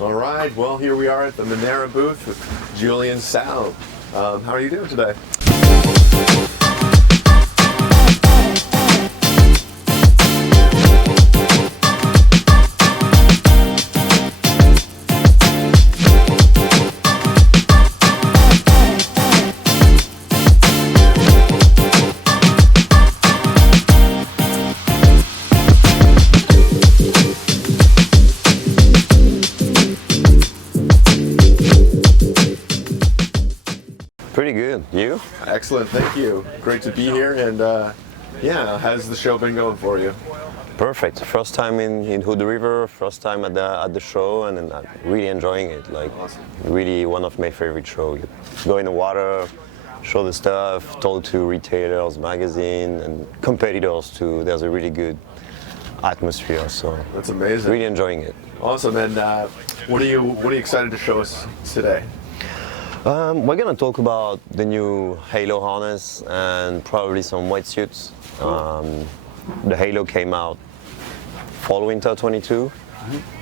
All right, well, here we are at the Manera booth with Julien Salles. How are you doing today? Pretty good. You? Excellent, thank you. Great to be here, and yeah, how's the show been going for you? Perfect. First time in Hood River, first time at the show, and I'm really enjoying it. Like, Awesome. really one of my favorite shows. You go in the water, show the stuff, talk to retailers, magazine, and competitors too. There's a really good atmosphere, so That's amazing. really enjoying it. Awesome, and what are you excited to show us today? We're gonna talk about the new Halo harness and probably some wetsuits. The Halo came out fall winter 22,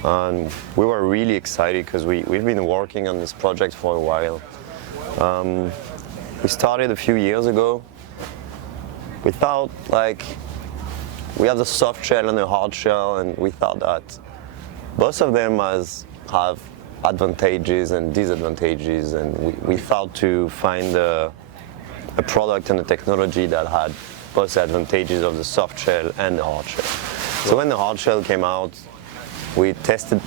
and we were really excited because we've been working on this project for a while. We started a few years ago. We thought, like, we have the soft shell and the hard shell, and we thought that both of them have advantages and disadvantages, and we thought to find a product and a technology that had both advantages of the soft shell and the hard shell. So when the hard shell came out, we tested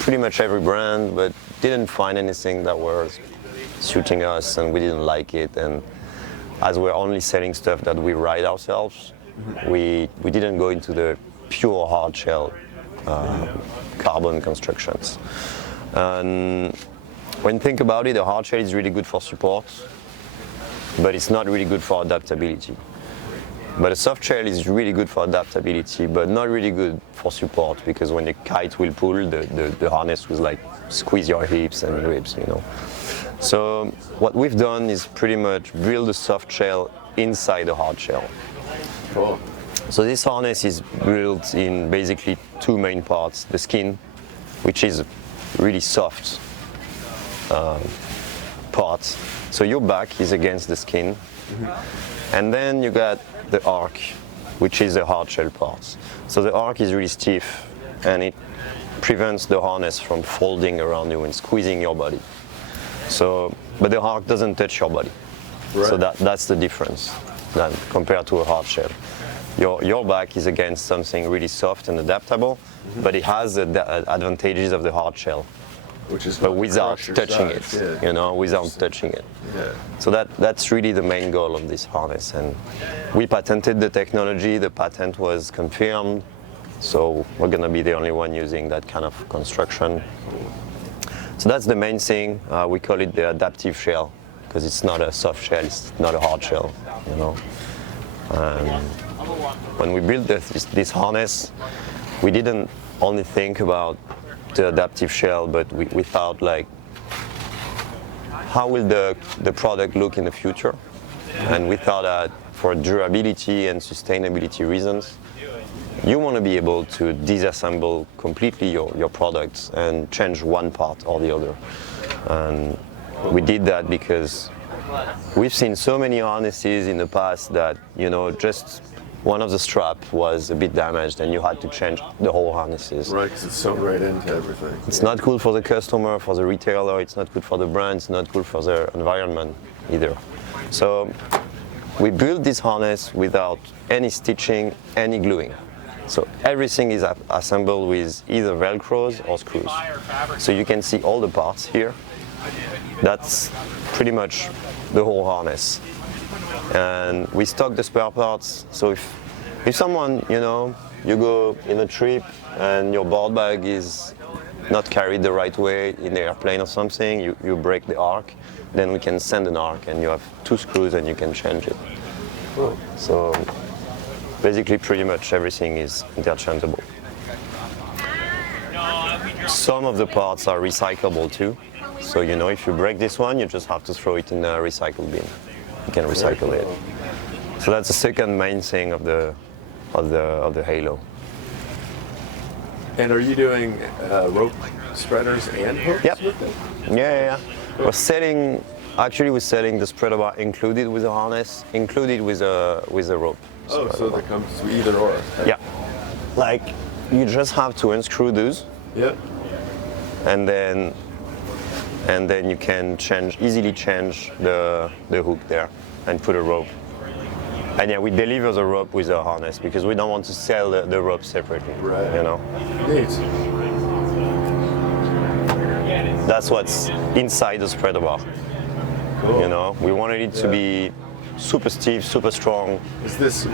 pretty much every brand, but didn't find anything that was suiting us, and we didn't like it. And as we're only selling stuff that we ride ourselves, we didn't go into the pure hard shell carbon constructions. And when you think about it, the hard shell is really good for support, but it's not really good for adaptability. But a soft shell is really good for adaptability, but not really good for support, because when the kite will pull, the harness will like squeeze your hips and ribs, you know. So what we've done is pretty much build a soft shell inside the hard shell. Cool. So this harness is built in basically two main parts: the skin, which is really soft part. So your back is against the skin, and then you got the arc, which is the hard shell part. So the arc is really stiff, and it prevents the harness from folding around you and squeezing your body. So, but the arc doesn't touch your body. Right. So that's the difference then compared to a hard shell. Your back is against something really soft and adaptable, but it has the advantages of the hard shell, Which is but without touching it, yeah. you know, without touching it. Yeah. So that's really the main goal of this harness, and we patented the technology. The patent was confirmed, so we're gonna be the only one using that kind of construction. So that's the main thing. We call it the adaptive shell, because it's not a soft shell, it's not a hard shell, you know. When we built this harness, we didn't only think about the adaptive shell, but we thought, like, how will the product look in the future? And we thought that for durability and sustainability reasons, you want to be able to disassemble completely your products and change one part or the other. And we did that because we've seen so many harnesses in the past that, you know, just one of the straps was a bit damaged and you had to change the whole harnesses. Right, because it's sewn right into everything. It's not cool for the customer, for the retailer, it's not good for the brand, it's not good for the environment either. So we built this harness without any stitching, any gluing. So everything is assembled with either Velcros or screws. So you can see all the parts here. That's pretty much the whole harness. And we stock the spare parts. So if someone, you know, you go in a trip and your board bag is not carried the right way in the airplane or something, you break the arc, then we can send an arc and you have two screws and you can change it. Cool. So basically pretty much everything is interchangeable. Some of the parts are recyclable too. So, you know, if you break this one, you just have to throw it in a recycle bin. You can recycle it. So that's the second main thing of the Halo. And are you doing rope spreaders and hooks Yep. with it? Yeah. We're selling the spreader bar included with a harness, included with a rope. Oh, so that comes with either or. Yeah. Like you just have to unscrew those, Yeah. and then you can easily change the hook there and put a rope. And yeah, we deliver the rope with a harness because we don't want to sell the rope separately. Right. You know. Neat. That's what's inside the spreader bar. Cool. You know, we wanted it to be super stiff, super strong. Is this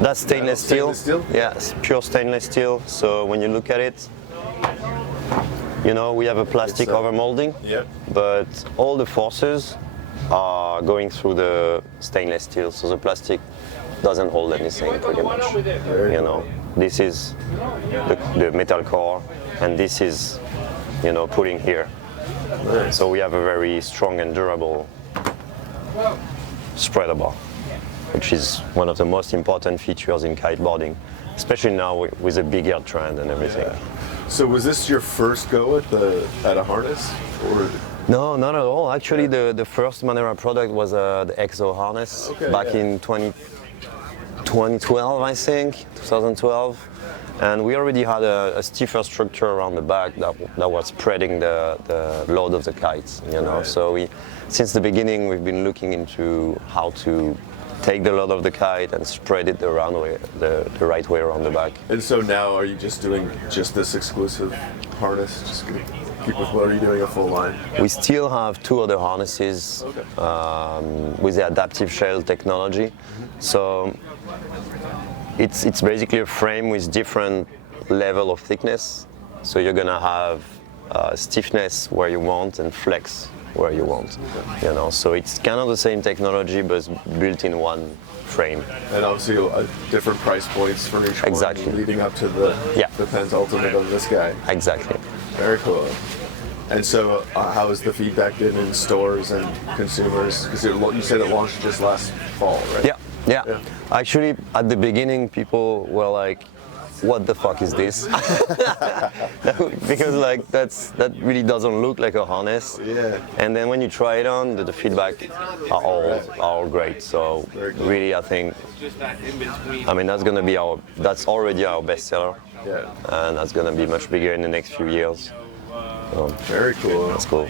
That's stainless steel. Stainless steel? Yeah, it's pure stainless steel. So when you look at it, you know, we have a plastic It's, overmolding, yeah. but all the forces are going through the stainless steel. So the plastic doesn't hold anything pretty much. You know, this is the metal core, and this is, you know, putting here. Nice. So we have a very strong and durable spreader bar, which is one of the most important features in kiteboarding, especially now with the big air trend and everything. Yeah. So was this your first go at a harness, or? No, not at all. Actually, the first Manera product was the EXO harness back in 2012, I think, 2012. And we already had a stiffer structure around the back that was spreading the load of the kites, you know. Right. So since the beginning, we've been looking into how to take the load of the kite and spread it the right way around the back. And so now, are you just doing just this exclusive harness? Just gonna keep with what? Are you doing a full line? We still have two other harnesses with the adaptive shell technology. So it's basically a frame with different level of thickness. So you're gonna have stiffness where you want and flex where you want. You know, so it's kind of the same technology, but it's built in one frame. And obviously, different price points for each Exactly. one, leading up to the penultimate of this guy. Exactly. Very cool. And so, how has the feedback been in stores and consumers? Because you said it launched just last fall, right? Yeah. Actually, at the beginning, people were like, "What the fuck is this?" Because like that really doesn't look like a harness. Yeah. And then when you try it on, the feedback are all great. So Very cool. really, I think, I mean, that's already our bestseller, Yeah. and that's gonna be much bigger in the next few years. So Very cool. that's cool.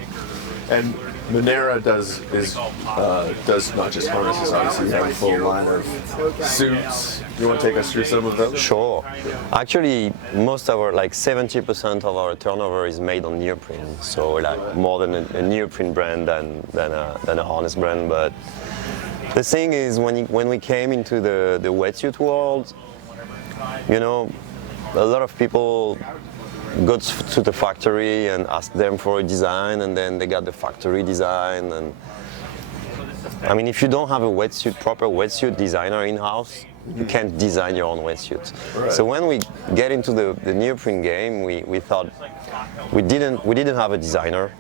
And Manera does not just harnesses. Obviously, you have a full line of suits. You want to take us through some of those? Sure. Actually, most of our, like 70% of our turnover is made on neoprene. So like more than a neoprene brand than a harness brand. But the thing is, when we came into the wetsuit world, you know, a lot of people go to the factory and ask them for a design, and then they got the factory design. And I mean, if you don't have a proper wetsuit designer in-house, you can't design your own wetsuit. Right. So when we get into the neoprene game, we thought we didn't have a designer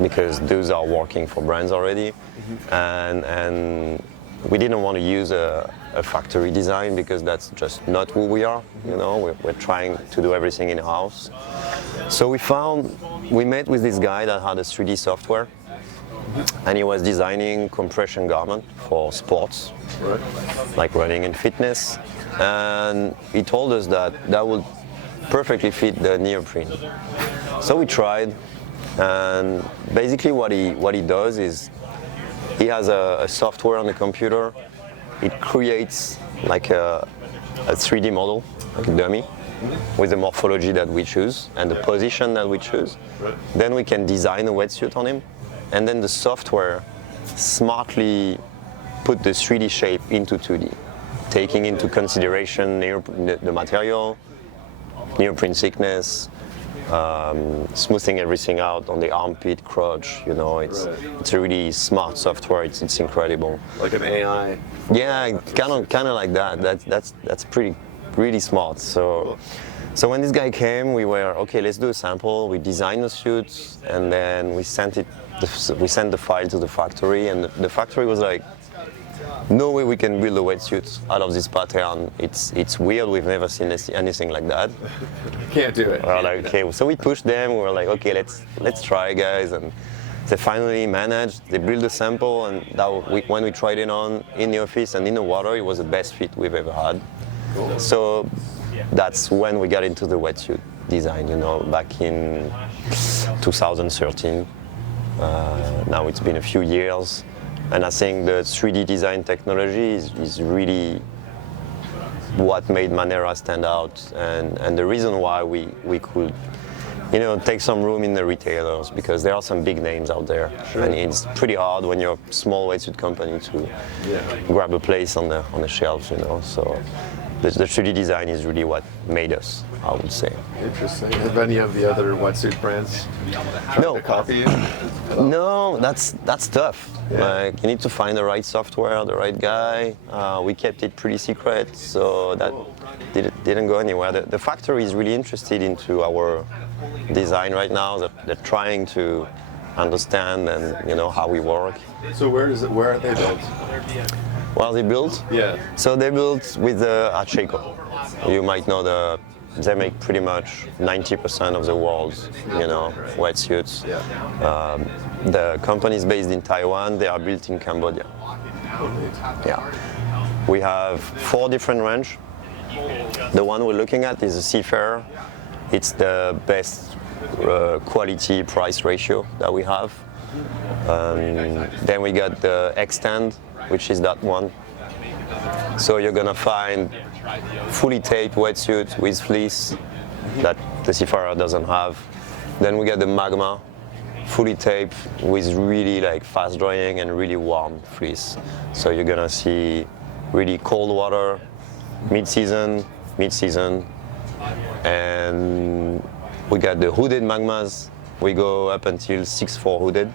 because those are working for brands already, and we didn't want to use a factory design because that's just not who we are. You know, we're trying to do everything in-house. So we met with this guy that had a 3D software, and he was designing compression garment for sports, Right. like running and fitness. And he told us that would perfectly fit the neoprene. So we tried, and basically what he does is he has a software on the computer. It creates like a 3D model, like a dummy, with the morphology that we choose and the position that we choose. Right. Then we can design a wetsuit on him, and then the software smartly put the 3D shape into 2D, taking into consideration the material, neoprene thickness, smoothing everything out on the armpit, crotch. You know, it's a really smart software. It's incredible. Like an AI. Yeah, kind of like that. That's really smart. So when this guy came, we were okay. Let's do a sample. We designed the suits, and then we sent the file to the factory, and the factory was like, no way we can build a wetsuit out of this pattern. It's weird. We've never seen anything like that. Can't do it. We're like, okay, so we pushed them. We were like, okay, let's try, guys. And they finally managed. They built a sample, and when we tried it on in the office and in the water, it was the best fit we've ever had. Cool. So that's when we got into the wetsuit design, back in 2013. Now it's been a few years, and I think the 3D design technology is really what made Manera stand out, and the reason why we could take some room in the retailers, because there are some big names out there. Sure. And it's pretty hard when you're a small wetsuit company to grab a place on the shelves, So the 3D design is really what made us, I would say. Interesting. Have any of the other wetsuit brands tried to copy you? No, that's tough. Yeah. Like, you need to find the right software, the right guy. We kept it pretty secret, so that didn't go anywhere. The factory is really interested into our design right now. They're trying to understand and how we work. So where are they built? Well, they built. Yeah. So they built with at Shaco. You might know they make pretty much 90% of the world's wetsuits. Yeah. The company is based in Taiwan. They are built in Cambodia. Yeah. We have 4 different ranges. The one we're looking at is a Seafarer. It's the best quality price ratio that we have. Then we got the Extend, which is that one. So you're gonna find fully taped wetsuit with fleece that the Seafarer doesn't have. Then we got the Magma, fully taped with really fast drying and really warm fleece. So you're gonna see really cold water, mid-season, and we got the hooded Magmas. We go up until 6'4" hooded.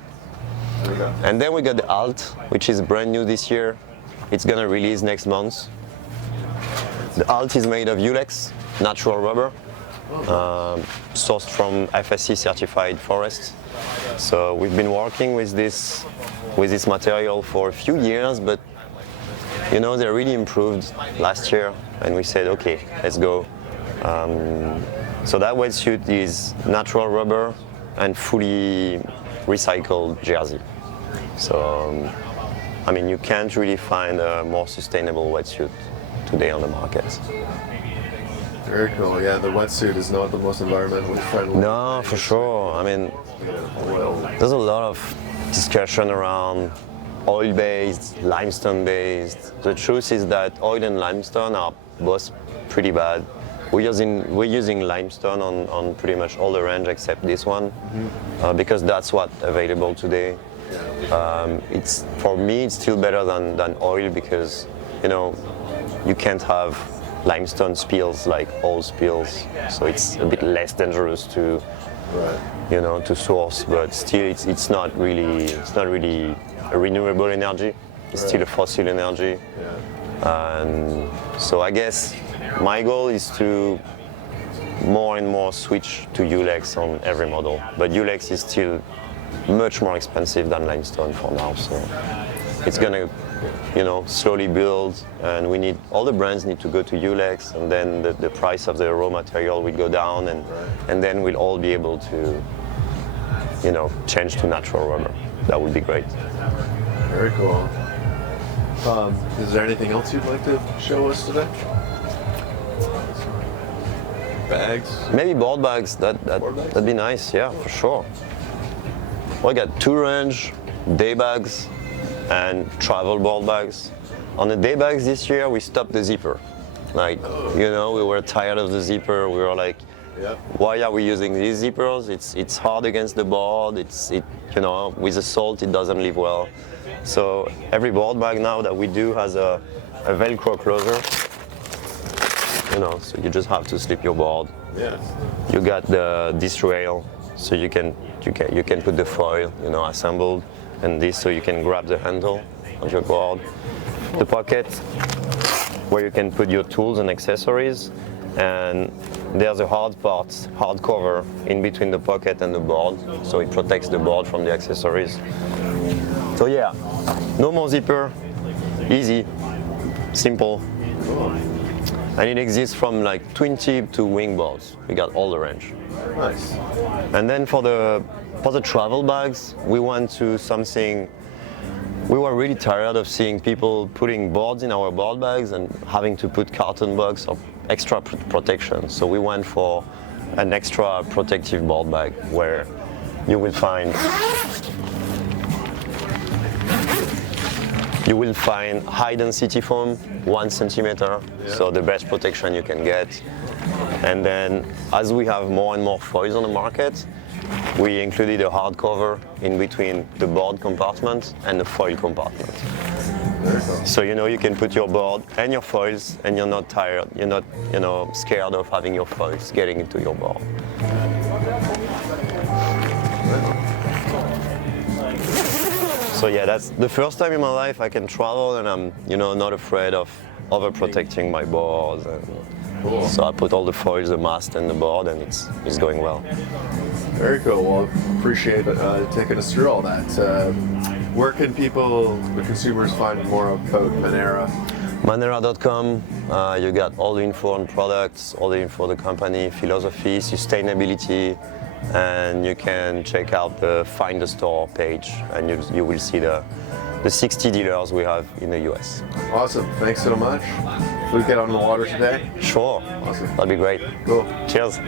And then we got the Alt, which is brand new this year. It's gonna release next month. The Alt is made of Ulex, natural rubber, sourced from FSC certified forest. So we've been working with this material for a few years, but they really improved last year, and we said, okay, let's go. So that wetsuit is natural rubber and fully recycled jersey. So, you can't really find a more sustainable wetsuit today on the market. Very cool. Yeah, the wetsuit is not the most environmentally friendly. No, for sure. There's a lot of discussion around oil-based, limestone-based. The truth is that oil and limestone are both pretty bad. We're using limestone on pretty much all the range except this one, because that's what's available today. For me, it's still better than oil, because you can't have limestone spills like oil spills, so it's a bit less dangerous to to source, but still it's not really a renewable energy. It's still a fossil energy. And so I guess my goal is to more and more switch to Ulex on every model, but Ulex is still much more expensive than limestone for now, so it's gonna slowly build, and all the brands need to go to Ulex, and then the price of the raw material will go down, and then we'll all be able to change to natural rubber. That would be great. Very cool. Is there anything else you'd like to show us today? Bags? Maybe board bags. That'd be nice. Yeah, for sure. We got 2 range, day bags and travel board bags. On the day bags this year, we stopped the zipper. We were tired of the zipper. We were like, why are we using these zippers? It's hard against the board. With the salt, it doesn't live well. So every board bag now that we do has a Velcro closer. So you just have to slip your board. Yeah. You got the disc rail, so you can put the foil, assembled, and this, so you can grab the handle of your board. The pocket, where you can put your tools and accessories, and there's a hard cover in between the pocket and the board, so it protects the board from the accessories. So yeah, no more zipper, Easy, simple. Cool. And it exists from like twin tip to wingboards. We got all the range. Nice. And then for the travel bags, we went to something. We were really tired of seeing people putting boards in our board bags and having to put carton box or extra protection. So we went for an extra protective board bag where you will find high density foam, 1 centimeter, so the best protection you can get. And then as we have more and more foils on the market, we included a hard cover in between the board compartment and the foil compartment. Very cool. So you can put your board and your foils and you're not tired, you're not scared of having your foils getting into your board. So yeah, that's the first time in my life I can travel and I'm not afraid of overprotecting my boards. And Cool. so I put all the foils, the mast and the board, and it's going well. Very cool. Well, appreciate taking us through all that. Where can the consumers, find more about Manera? Manera.com, you got all the info on products, all the info on the company, philosophy, sustainability, and you can check out the Find the Store page, and you will see the 60 dealers we have in the US. Awesome. Thanks so much. We'll get on the water today. Sure. Awesome. That'd be great. Cool. Cheers.